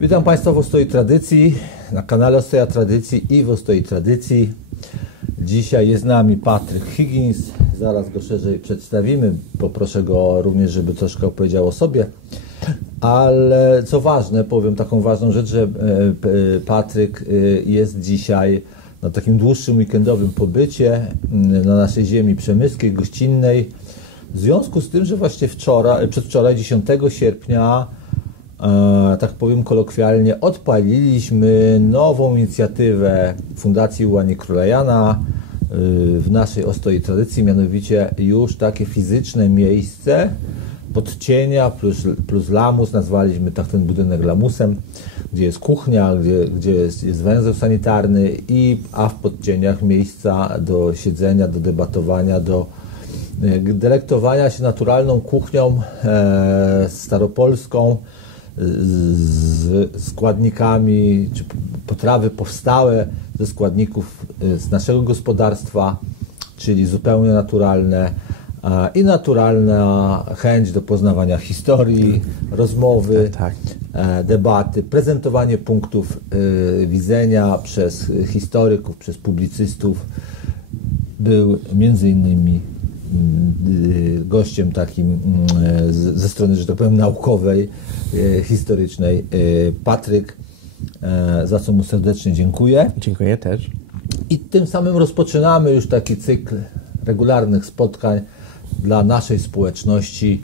Witam Państwa w Ostoi Tradycji, na kanale Ostoja Tradycji i w Ostoi Tradycji. Dzisiaj jest z nami Patryk Higgins, zaraz go szerzej przedstawimy. Poproszę go również, żeby troszkę opowiedział o sobie. Ale co ważne, powiem taką ważną rzecz, że Patryk jest dzisiaj na takim dłuższym weekendowym pobycie na naszej ziemi przemyskiej, gościnnej. W związku z tym, że właśnie przedwczoraj, 10 sierpnia, tak powiem kolokwialnie, odpaliliśmy nową inicjatywę Fundacji Ułanie Króla Jana w naszej Ostoi Tradycji, mianowicie już takie fizyczne miejsce podcienia plus lamus, nazwaliśmy tak ten budynek lamusem, gdzie jest kuchnia, gdzie jest węzeł sanitarny, a w podcieniach miejsca do siedzenia, do debatowania, do delektowania się naturalną kuchnią staropolską, z składnikami, czy potrawy powstałe ze składników z naszego gospodarstwa, czyli zupełnie naturalne i naturalna chęć do poznawania historii, rozmowy, debaty, prezentowanie punktów widzenia przez historyków, przez publicystów. Był między innymi gościem takim ze strony, że tak powiem, naukowej, historycznej, Patryk, za co mu serdecznie dziękuję. Dziękuję też. I tym samym rozpoczynamy już taki cykl regularnych spotkań dla naszej społeczności.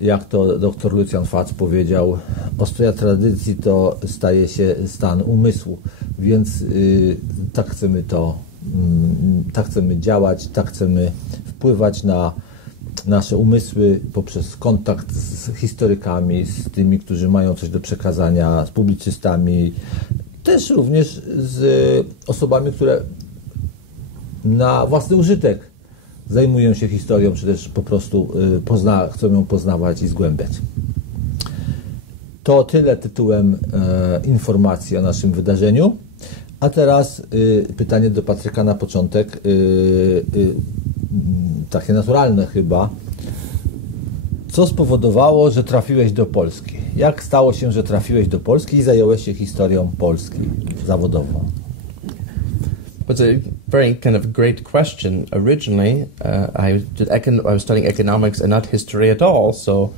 Jak to dr Lucjan Fac powiedział, Ostoja Tradycji to staje się stan umysłu, więc tak chcemy tak chcemy działać, tak chcemy wpływać na nasze umysły poprzez kontakt z historykami, z tymi, którzy mają coś do przekazania, z publicystami, też również z osobami, które na własny użytek zajmują się historią, czy też po prostu chcą ją poznawać i zgłębiać. To tyle tytułem informacji o naszym wydarzeniu. A teraz pytanie do Patryka na początek, takie naturalne chyba. Co spowodowało, że trafiłeś do Polski? Jak stało się, że trafiłeś do Polski i zająłeś się historią Polski zawodowo? It's a very kind of great question. Originally, I was studying economics and not history at all. So,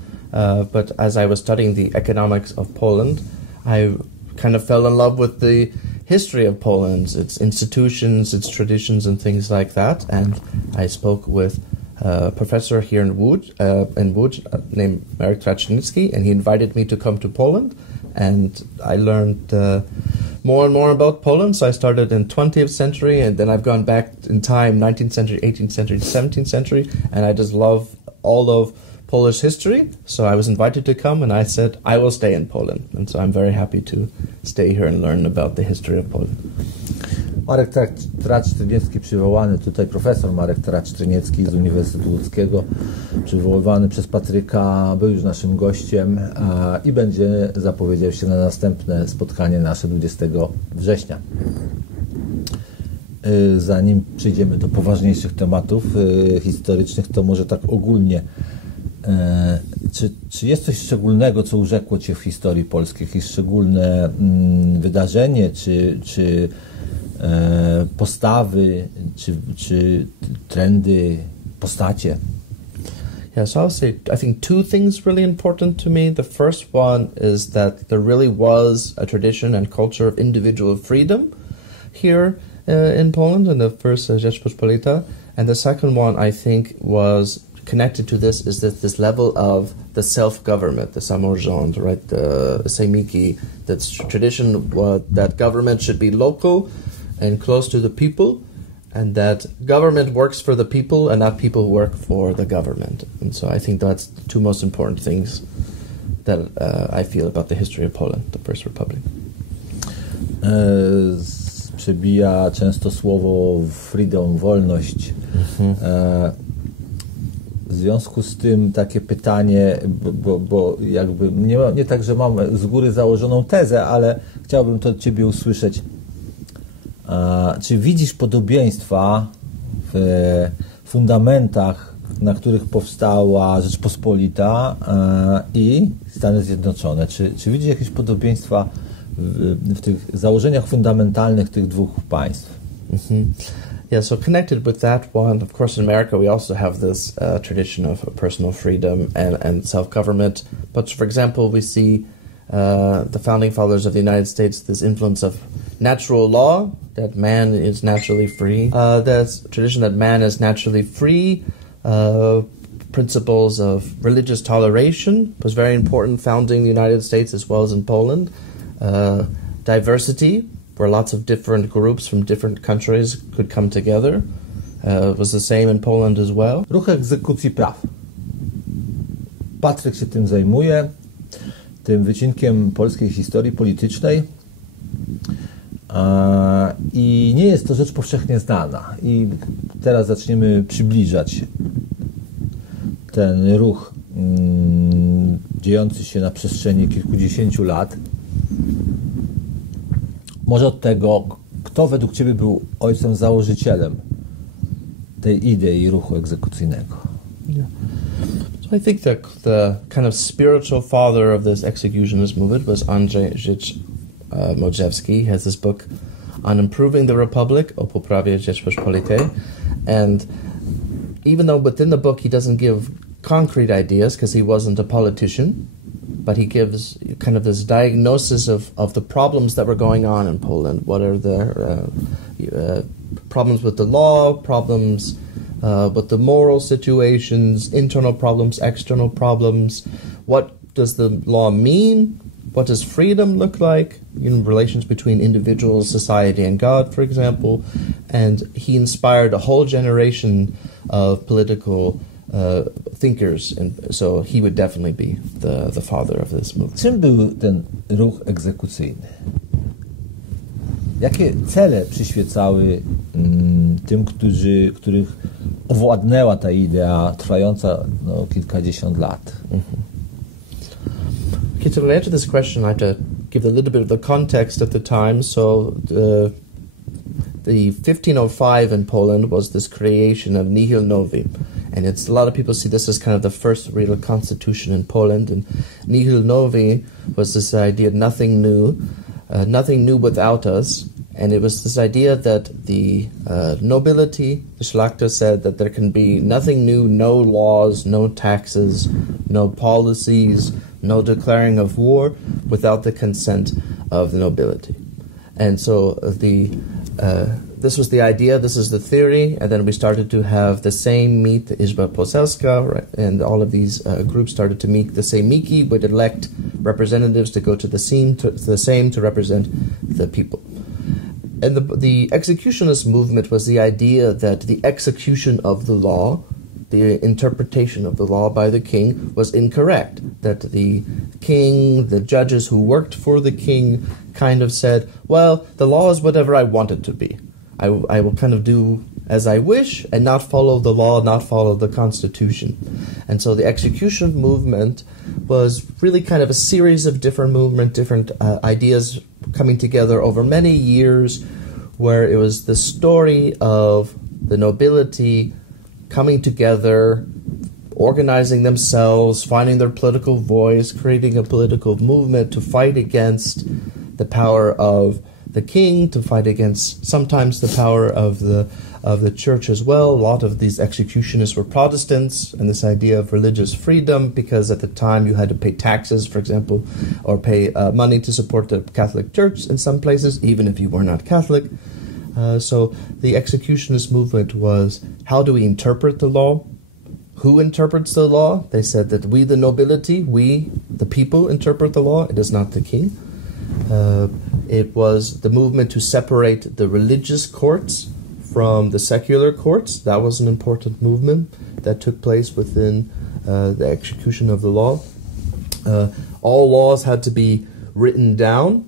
but as I was studying the economics of Poland, I kind of fell in love with the history of Poland, its institutions, its traditions, and things like that. And I spoke with a professor here in Łódź named Marek Tradycji, and he invited me to come to Poland. And I learned more and more about Poland. So I started in 20th century, and then I've gone back in time, 19th century, 18th century, 17th century, and I just love all of Polish history. So I was invited to come, and I said I will stay in Poland. And so I'm very happy to stay here and learn about the history of Poland. Marek Tradycji przywołany tutaj, profesor Marek Tradycji z Uniwersytetu Łódzkiego, przywoływany przez Patryka, był już naszym gościem i będzie zapowiedział się na następne spotkanie nasze 20 września. Zanim przejdziemy do poważniejszych tematów historycznych, to może tak ogólnie, czy jest coś szczególnego, co urzekło Cię w historii polskiej? Jakieś szczególne wydarzenie, czy postawy, czy trendy, postacie? Yeah, so I'll say, I think two things really important to me. The first one is that there really was a tradition and culture of individual freedom here in Poland in the first Rzeczpospolita. And the second one, I think, was connected to this is that this level of the self-government, the samorząd, right, the sejmiki, that tradition that government should be local and close to the people, and that government works for the people and not people work for the government. And so I think that's the two most important things that I feel about the history of Poland, the First Republic. Przebija często słowo freedom, wolność. W związku z tym takie pytanie, bo jakby nie tak, że mam z góry założoną tezę, ale chciałbym to od Ciebie usłyszeć. Czy widzisz podobieństwa w fundamentach, na których powstała Rzeczpospolita i Stany Zjednoczone. Czy widzi jakieś podobieństwa w tych założeniach fundamentalnych tych dwóch państw? Yeah, so connected with that one, of course, in America we also have this tradition of personal freedom and self-government. But for example, we see the founding fathers of the United States, this influence of natural law, that man is naturally free. There's tradition that man is naturally free. Principles of religious toleration was very important founding the United States as well as in Poland. Diversity, where lots of different groups from different countries could come together, was the same in Poland as well. Ruch egzekucji praw. Patryk się tym zajmuje, tym wycinkiem polskiej historii politycznej. I nie jest to rzecz powszechnie znana. I teraz zaczniemy przybliżać ten ruch dziejący się na przestrzeni kilkudziesięciu lat. Może od tego, kto według Ciebie był ojcem założycielem tej idei ruchu egzekucyjnego? Yeah. So I think that the kind of spiritual father of this executionist movement was Andrzej Modrzewski. He has this book on improving the republic, o poprawie Rzeczpospolitej. And even though within the book he doesn't give concrete ideas because he wasn't a politician, but he gives kind of this diagnosis of the problems that were going on in Poland. What are the problems with the law, problems with the moral situations, internal problems, external problems. What does the law mean? What does freedom look like in relations between individuals, society, and God, for example? And he inspired a whole generation of political thinkers, and so he would definitely be the father of this movement. Czym był ten ruch egzekucyjny? Jakie cele przyświecały tym, których owładnęła ta idea trwająca kilkadziesiąt lat? Okay, to answer this question, I have to give a little bit of the context of the time. So the 1505 in Poland was this creation of nihil novi. And a lot of people see this as kind of the first real constitution in Poland. And nihil novi was this idea of nothing new without us. And it was this idea that the nobility, the Szlachta, said that there can be nothing new, no laws, no taxes, no policies, no declaring of war without the consent of the nobility. And so this was the idea, this is the theory, and then we started to have the same meet, the Izba Poselska, right? And all of these groups started to meet. The Sejmiki would elect representatives to go to the Sejm to represent the people. And the executionist movement was the idea that the execution of the law, the interpretation of the law by the king, was incorrect. That the king, the judges who worked for the king kind of said, well, the law is whatever I want it to be. I will kind of do as I wish and not follow the law, not follow the constitution. And so the execution movement was really kind of a series of different ideas coming together over many years, where it was the story of the nobility coming together, organizing themselves, finding their political voice, creating a political movement to fight against the power of the king, to fight against sometimes the power of the church as well. A lot of these executionists were Protestants, and this idea of religious freedom, because at the time you had to pay taxes, for example, or pay money to support the Catholic Church in some places, even if you were not Catholic. So the executionist movement was, how do we interpret the law? Who interprets the law? They said that we, the nobility, we, the people, interpret the law. It is not the king. It was the movement to separate the religious courts from the secular courts. That was an important movement that took place within the execution of the law. All laws had to be written down,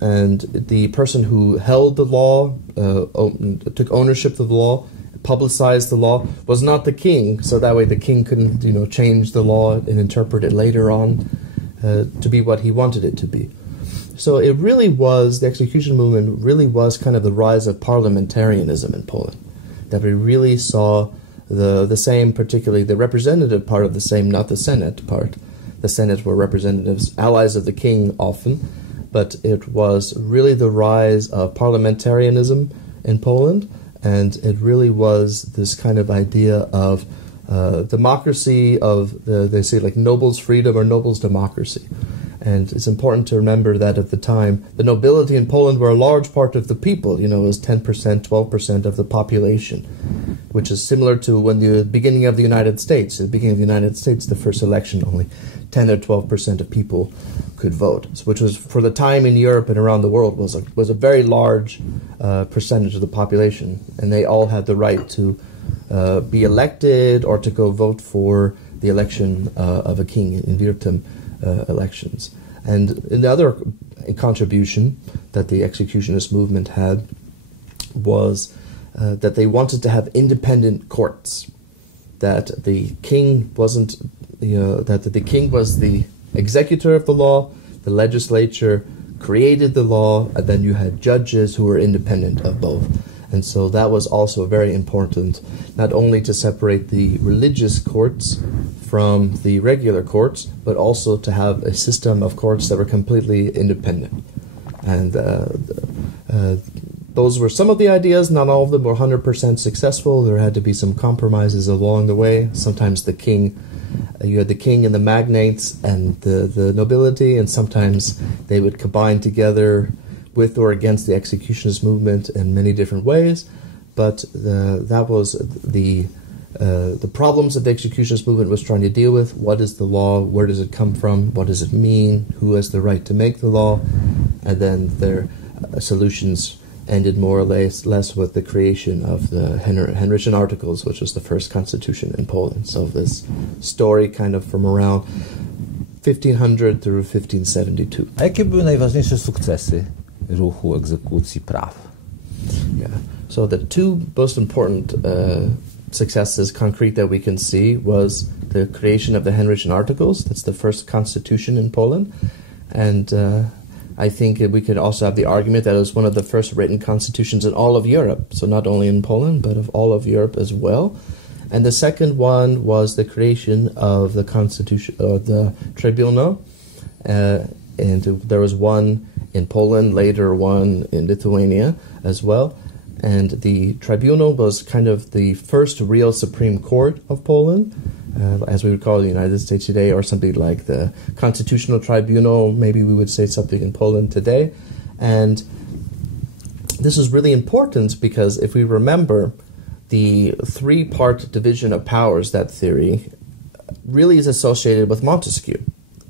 and the person who held the law, took ownership of the law, publicized the law, was not the king. So that way the king couldn't, change the law and interpret it later on to be what he wanted it to be. So it really was, the execution movement really was kind of the rise of parliamentarianism in Poland. That we really saw the same, particularly the representative part of the Sejm, not the Senate part. The Senate were representatives, allies of the king often, but it was really the rise of parliamentarianism in Poland, and it really was this kind of idea of democracy, of they say like nobles' freedom or nobles' democracy. And it's important to remember that at the time, the nobility in Poland were a large part of the people. It was 10%, 12% of the population, which is similar to when the beginning of the United States. At the beginning of the United States, the first election, only 10 or 12% of people could vote, which was, for the time in Europe and around the world, was a very large percentage of the population. And they all had the right to be elected or to go vote for the election of a king in Wirtem elections. And another contribution that the executionist movement had was that they wanted to have independent courts, that the king wasn't, that the king was the executor of the law, the legislature created the law, and then you had judges who were independent of both. And so that was also very important, not only to separate the religious courts from the regular courts, but also to have a system of courts that were completely independent. And those were some of the ideas. Not all of them were 100% successful. There had to be some compromises along the way. Sometimes the king, you had the king and the magnates and the nobility, and sometimes they would combine together with or against the executionist movement in many different ways. But that was the problems that the executionist movement was trying to deal with. What is the law? Where does it come from? What does it mean? Who has the right to make the law? And then their solutions ended more or less with the creation of the Henrycian Articles, which was the first constitution in Poland. So this story kind of from around 1500 through 1572. A jakie były najważniejsze sukcesy ruchu egzekucji praw? Yeah. So the two most important successes, concrete, that we can see was the creation of the Henrycian Articles. That's the first constitution in Poland. And I think we could also have the argument that it was one of the first written constitutions in all of Europe. So not only in Poland, but of all of Europe as well. And the second one was the creation of the constitution, the tribunal. And there was one in Poland, later one in Lithuania as well. And the tribunal was kind of the first real Supreme Court of Poland, as we would call the United States today, or something like the Constitutional Tribunal, maybe we would say something in Poland today. And this is really important because if we remember, the three-part division of powers, that theory, really is associated with Montesquieu.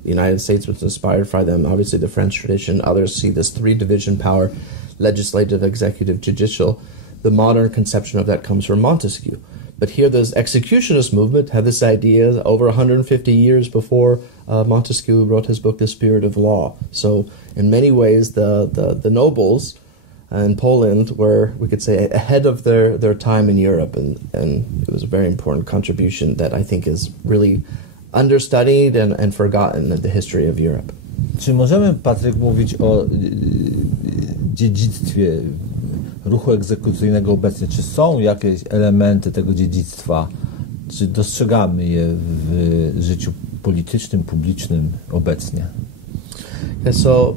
The United States was inspired by them, obviously the French tradition. Others see this three-division power, legislative, executive, judicial. The modern conception of that comes from Montesquieu. But here this executionist movement had this idea over 150 years before Montesquieu wrote his book, The Spirit of Law. So in many ways, the nobles in Poland were, we could say, ahead of their time in Europe. And it was a very important contribution that I think is really understudied and forgotten in the history of Europe. Czy możemy, Patryk, mówić o dziedzictwie ruchu egzekucyjnego obecnie? Czy są jakieś elementy tego dziedzictwa? Czy dostrzegamy je w życiu politycznym, publicznym obecnie? And so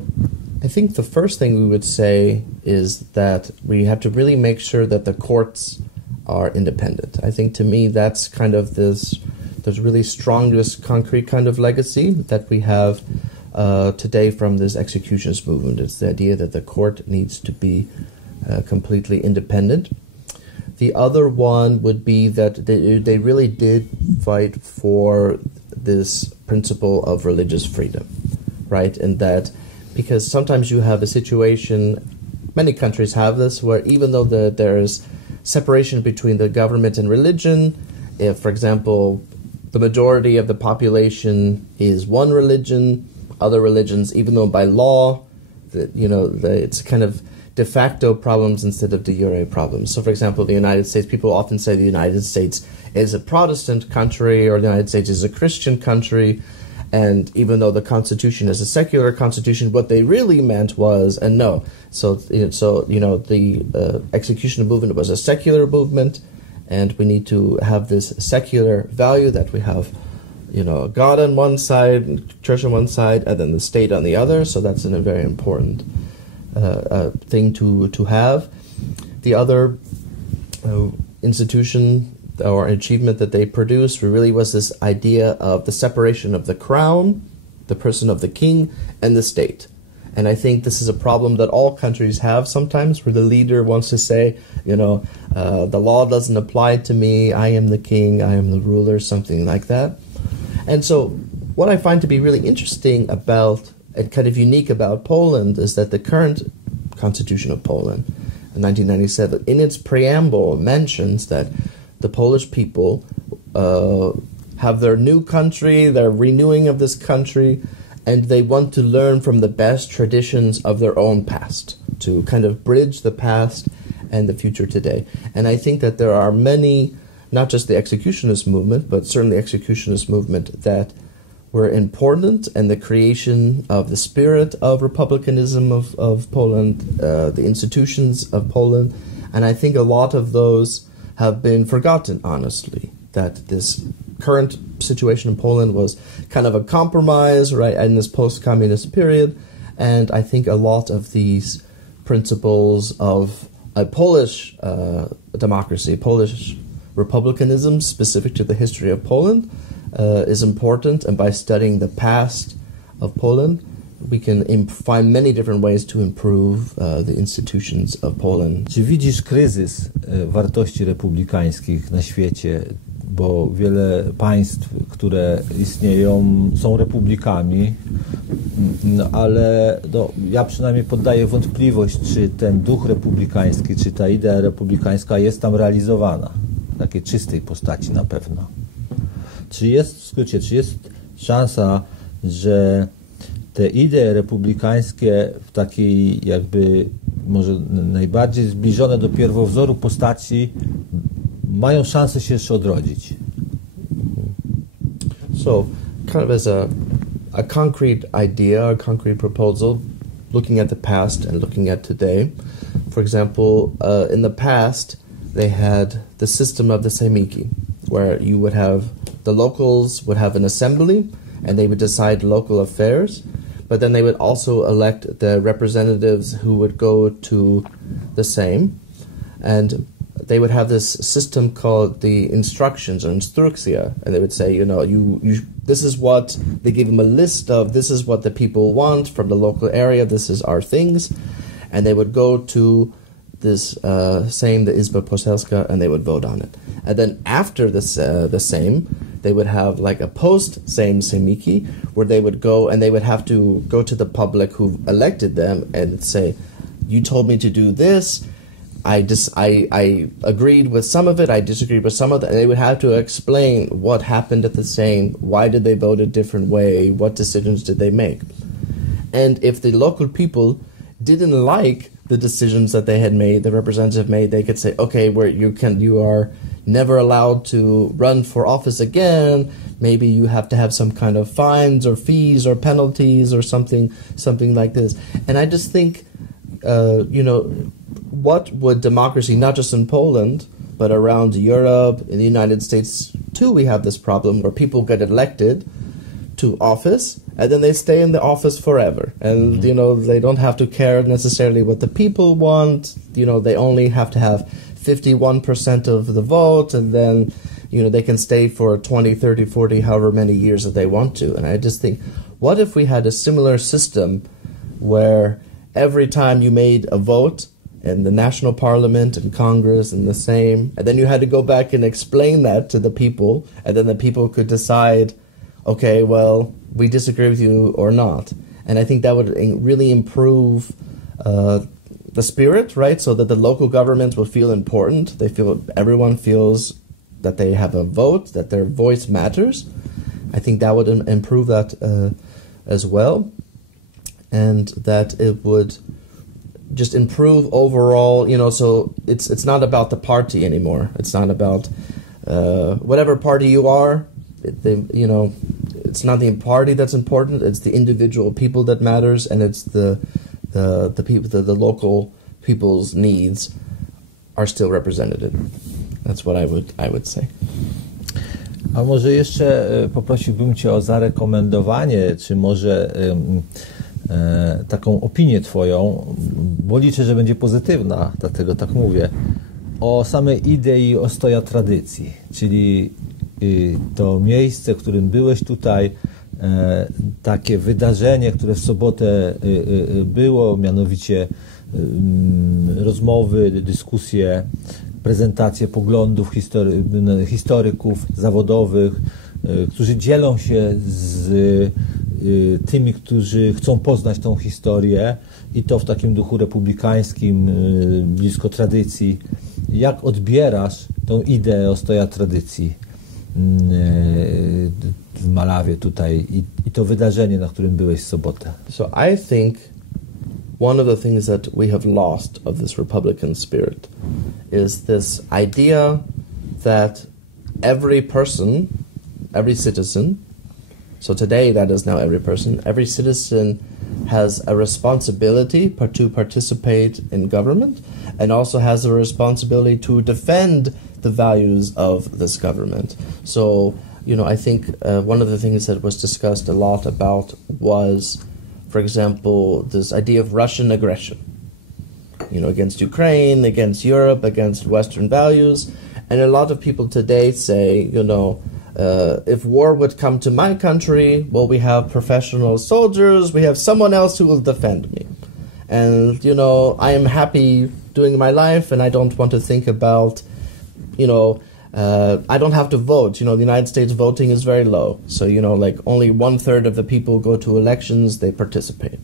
I think the first thing we would say is that we have to really make sure that the courts are independent. I think to me that's kind of this really strongest concrete kind of legacy that we have today from this executionist movement. It's the idea that the court needs to be completely independent. The other one would be that they really did fight for this principle of religious freedom, right? And that because sometimes you have a situation, many countries have this, where even though there is separation between the government and religion, if, for example, the majority of the population is one religion, other religions, even though by law, it's kind of de facto problems instead of de jure problems. So, for example, the United States, people often say the United States is a Protestant country or the United States is a Christian country. And even though the Constitution is a secular constitution, what they really meant was, and no. So the execution movement was a secular movement, and we need to have this secular value that we have, God on one side, church on one side, and then the state on the other. So that's a very important thing to have. The other institution or achievement that they produced really was this idea of the separation of the crown, the person of the king, and the state. And I think this is a problem that all countries have sometimes, where the leader wants to say, the law doesn't apply to me, I am the king, I am the ruler, something like that. And so what I find to be really interesting about and kind of unique about Poland is that the current Constitution of Poland in 1997, in its preamble, mentions that the Polish people have their new country, their renewing of this country, and they want to learn from the best traditions of their own past, to kind of bridge the past and the future today. And I think that there are many, not just the executionist movement, but certainly the executionist movement, that were important in the creation of the spirit of republicanism of Poland, the institutions of Poland. And I think a lot of those have been forgotten, honestly, that this current situation in Poland was kind of a compromise, right, in this post-communist period. And I think a lot of these principles of a Polish democracy, Polish republicanism, specific to the history of Poland, is important. And by studying the past of Poland, we can find many different ways to improve the institutions of Poland. Czy widzisz kryzys wartości republikańskich na świecie? Bo wiele państw, które istnieją, są republikami, ale ja przynajmniej poddaję wątpliwość, czy ten duch republikański, czy ta idea republikańska jest tam realizowana w takiej czystej postaci na pewno. Czy jest szansa, że te idee republikańskie w takiej jakby może najbardziej zbliżone do pierwowzoru postaci mają szansę się jeszcze odrodzić? So, kind of as a concrete idea, a concrete proposal, looking at the past and looking at today. For example, in the past, they had the system of the Sejmiki, where you would have, the locals would have an assembly, and they would decide local affairs, but then they would also elect the representatives who would go to the Sejm, and they would have this system called the instructions or instrukcja, and they would say, this is what, they give them a list of, this is what the people want from the local area, this is our things, and they would go to this Sejm, the Izba Poselska, and they would vote on it. And then after the Sejm, they would have like a post-Sejm Sejmiki, where they would go and they would have to go to the public who elected them and say, you told me to do this, I agreed with some of it, I disagreed with some of it, and they would have to explain what happened at the Sejm, why did they vote a different way, what decisions did they make. And if the local people didn't like the decisions that they had made, the representative made, they could say, okay, you are never allowed to run for office again, maybe you have to have some kind of fines or fees or penalties or something like this. And I just think, what would democracy, not just in Poland, but around Europe, in the United States too, we have this problem where people get elected to office and then they stay in the office forever. And, they don't have to care necessarily what the people want. They only have to have 51% of the vote, and then, they can stay for 20, 30, 40, however many years that they want to. And I just think, what if we had a similar system where every time you made a vote in the national parliament and Congress and the Sejm, and then you had to go back and explain that to the people, and then the people could decide, okay, well, we disagree with you or not. And I think that would really improve the spirit, right? So that the local governments will feel important. Everyone feels that they have a vote, that their voice matters. I think that would improve that as well. And that it would just improve overall, so it's not about the party anymore. It's not about whatever party you are. It's not the party that's important. It's the individual people that matters, and it's the people, the local people's needs are still represented. That's what I would say. A może jeszcze poprosiłbym Cię o zarekomendowanie, czy może taką opinię Twoją, bo liczę, że będzie pozytywna, dlatego tak mówię, o samej idei Ostoja Tradycji, czyli to miejsce, w którym byłeś tutaj, takie wydarzenie, które w sobotę było, mianowicie rozmowy, dyskusje, prezentacje poglądów historyków zawodowych, którzy dzielą się z tymi, którzy chcą poznać tą historię i to w takim duchu republikańskim, blisko tradycji. Jak odbierasz tą ideę Ostoja Tradycji w Malawie tutaj i to wydarzenie, na którym byłeś w sobotę? So I think one of the things that we have lost of this Republican spirit is this idea that every person, every citizen, so today that is now every citizen has a responsibility to participate in government and also has a responsibility to defend the values of this government. So, I think one of the things that was discussed a lot about was, for example, this idea of Russian aggression, against Ukraine, against Europe, against Western values. And a lot of people today say, if war would come to my country, well, we have professional soldiers, we have someone else who will defend me. And, I am happy doing my life and I don't want to think about, I don't have to vote. The United States voting is very low. So, only 1/3 of the people go to elections, they participate,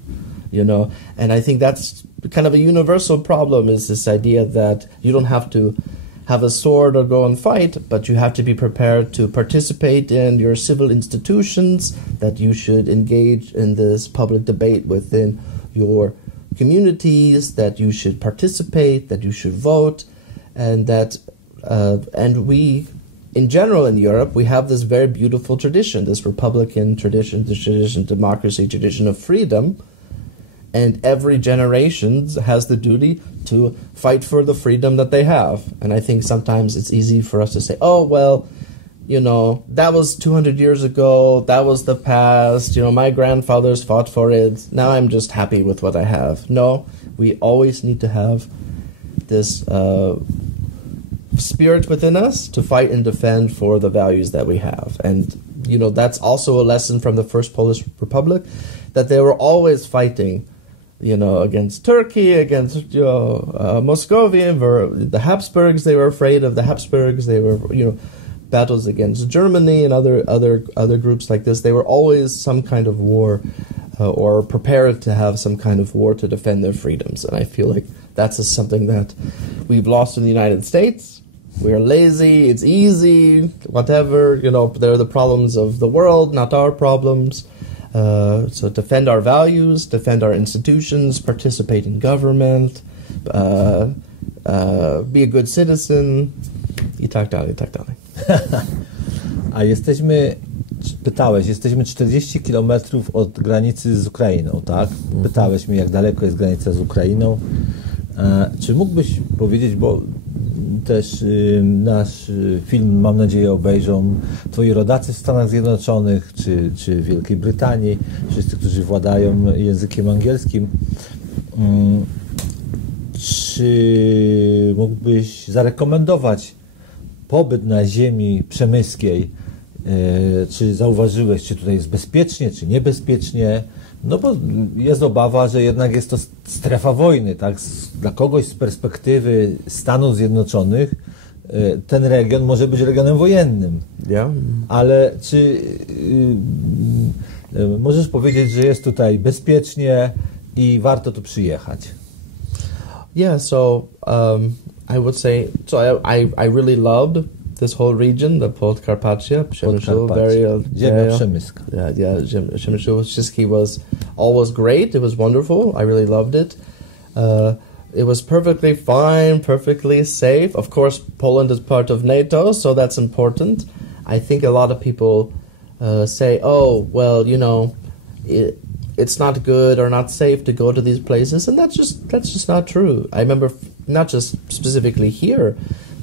And I think that's kind of a universal problem, is this idea that you don't have to have a sword or go and fight, but you have to be prepared to participate in your civil institutions, that you should engage in this public debate within your communities, that you should participate, that you should vote, and that and we, in general in Europe, we have this very beautiful tradition, this Republican tradition, this tradition of democracy, tradition of freedom, and every generation has the duty to fight for the freedom that they have. And I think sometimes it's easy for us to say, oh, well, that was 200 years ago, that was the past, my grandfathers fought for it, now I'm just happy with what I have. No, we always need to have this spirit within us to fight and defend for the values that we have. And, that's also a lesson from the First Polish Republic, that they were always fighting, against Turkey, against Moscovia, the Habsburgs. They were afraid of the Habsburgs. They were, battles against Germany and other groups like this. They were always some kind of war, or prepared to have some kind of war to defend their freedoms. And I feel like that's something that we've lost in the United States. We're lazy. It's easy. Whatever. They're the problems of the world, not our problems. So defend our values, defend our institutions, participate in government, be a good citizen, i tak dalej, i tak dalej. A jesteśmy 40 kilometrów od granicy z Ukrainą, tak? Pytałeś mnie, jak daleko jest granica z Ukrainą. Czy mógłbyś powiedzieć, bo też nasz film, mam nadzieję, obejrzą Twoi rodacy w Stanach Zjednoczonych czy w Wielkiej Brytanii, wszyscy, którzy władają językiem angielskim. Czy mógłbyś zarekomendować pobyt na ziemi przemyskiej? Czy zauważyłeś, czy tutaj jest bezpiecznie, czy niebezpiecznie? No bo jest obawa, że jednak jest to strefa wojny, tak? Dla kogoś z perspektywy Stanów Zjednoczonych ten region może być regionem wojennym. Yeah. Ale czy możesz powiedzieć, że jest tutaj bezpiecznie i warto tu przyjechać? Yeah, so I would say, I really loved this whole region, the Podkarpacia, Ziemia przemyska. Yeah, Przemysłowo-Wszystkie was always great. It was wonderful. I really loved it. It was perfectly fine, perfectly safe. Of course, Poland is part of NATO, so that's important. I think a lot of people say, oh, well, it's not good or not safe to go to these places, and that's just not true. I remember, not just specifically here,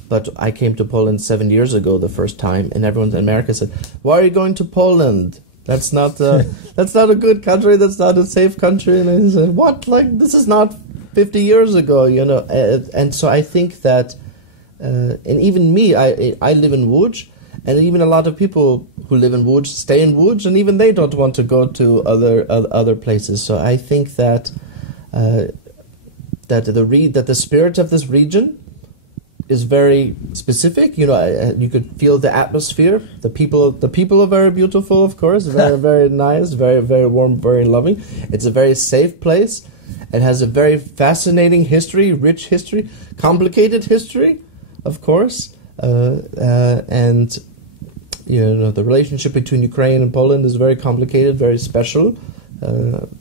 But I came to Poland 7 years ago the first time, and everyone in America said, "Why are you going to Poland? That's not a good country. That's not a safe country." And I said, "What? Like, this is not 50 years ago, you know?" And so I think that, and even me, I live in Łódź, and even a lot of people who live in Łódź stay in Łódź, and even they don't want to go to other places. So I think that that the spirit of this region is very specific. You know, you could feel the atmosphere. The people are very beautiful, of course, very very nice, very very warm, very loving. It's a very safe place. It has a very fascinating history, rich history, complicated history, of course, and you know, the relationship between Ukraine and Poland is very complicated, very special.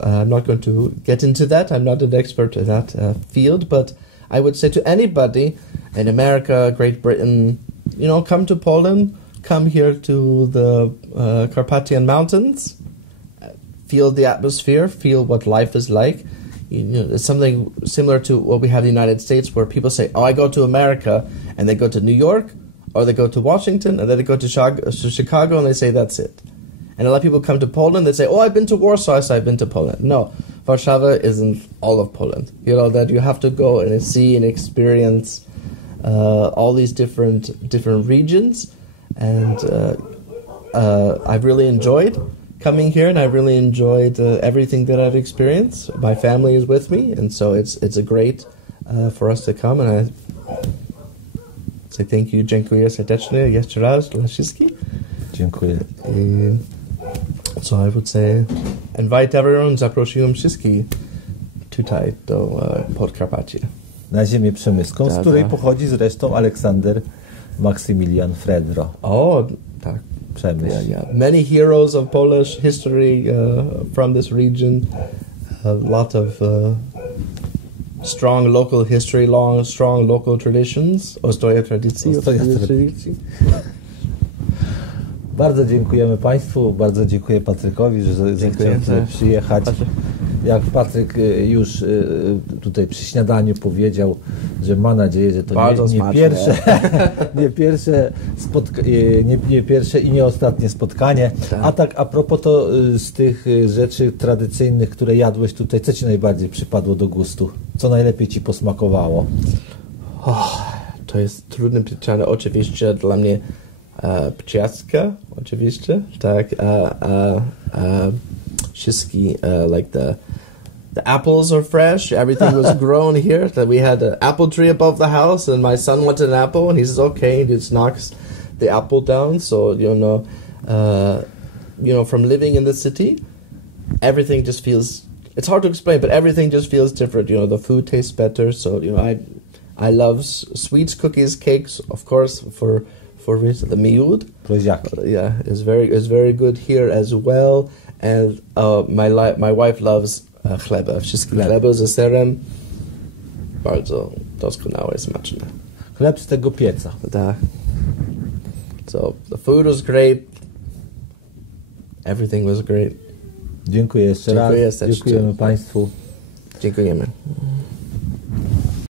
I'm not going to get into that. I'm not an expert in that field, but I would say to anybody in America, Great Britain, you know, come to Poland, come here to the Carpathian Mountains, feel the atmosphere, feel what life is like. You know, it's something similar to what we have in the United States, where people say, "Oh, I go to America," and they go to New York, or they go to Washington, and then they go to Chicago, and they say that's it. And a lot of people come to Poland, they say, "Oh, I've been to Warsaw, so I've been to Poland." No, Warszawa isn't all of Poland. You know, that you have to go and see and experience all these different regions, and I've really enjoyed coming here, and I really enjoyed everything that I've experienced. My family is with me, and so it's a great for us to come, and I say thank you, dziękuję serdecznie, jeszcze raz dla wszystkich. Dziękuję. So I would say invite everyone, zaprosiłem wszystkich tutaj do Podkarpacia. Na ziemię przemyską, z której pochodzi zresztą Aleksander Maksymilian Fredro. O, tak. Przemysł. Yeah. Many heroes of Polish history from this region. A lot of strong local history, strong local traditions. Ostoi Tradycji. Bardzo dziękujemy Państwu, bardzo dziękuję Patrykowi, że zechciał przyjechać. Jak Patryk już tutaj przy śniadaniu powiedział, że ma nadzieję, że to nie pierwsze i nie ostatnie spotkanie. Tak. A tak a propos to z tych rzeczy tradycyjnych, które jadłeś tutaj, co Ci najbardziej przypadło do gustu? Co najlepiej Ci posmakowało? To jest trudne pytanie. Oczywiście dla mnie pciaska, oczywiście, tak, wszystkie, like the apples are fresh, everything was grown here, that we had an apple tree above the house, and my son wanted an apple, and he says, okay, and he just knocks the apple down, so, you know, from living in the city, everything just feels, it's hard to explain, but everything just feels different, you know, the food tastes better, so, you know, I love sweets, cookies, cakes, of course, for the miód. Yeah, is very good here as well. And my wife loves chleba. Wszystkie chleby ze serem. Bardzo doskonałe, smaczne. Chleb z tego pieca. Tak. So the food was great. Everything was great. Dziękuję jeszcze raz. Dziękujemy Państwu. Dziękujemy.